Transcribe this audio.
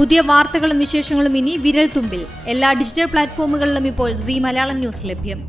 പുതിയ വാർത്തകളും വിശേഷങ്ങളും ഇനി വിരൽ തുമ്പിൽ. എല്ലാ ഡിജിറ്റൽ പ്ലാറ്റ്ഫോമുകളിലും ഇപ്പോൾ സീ മലയാളം ന്യൂസ് ലഭ്യം.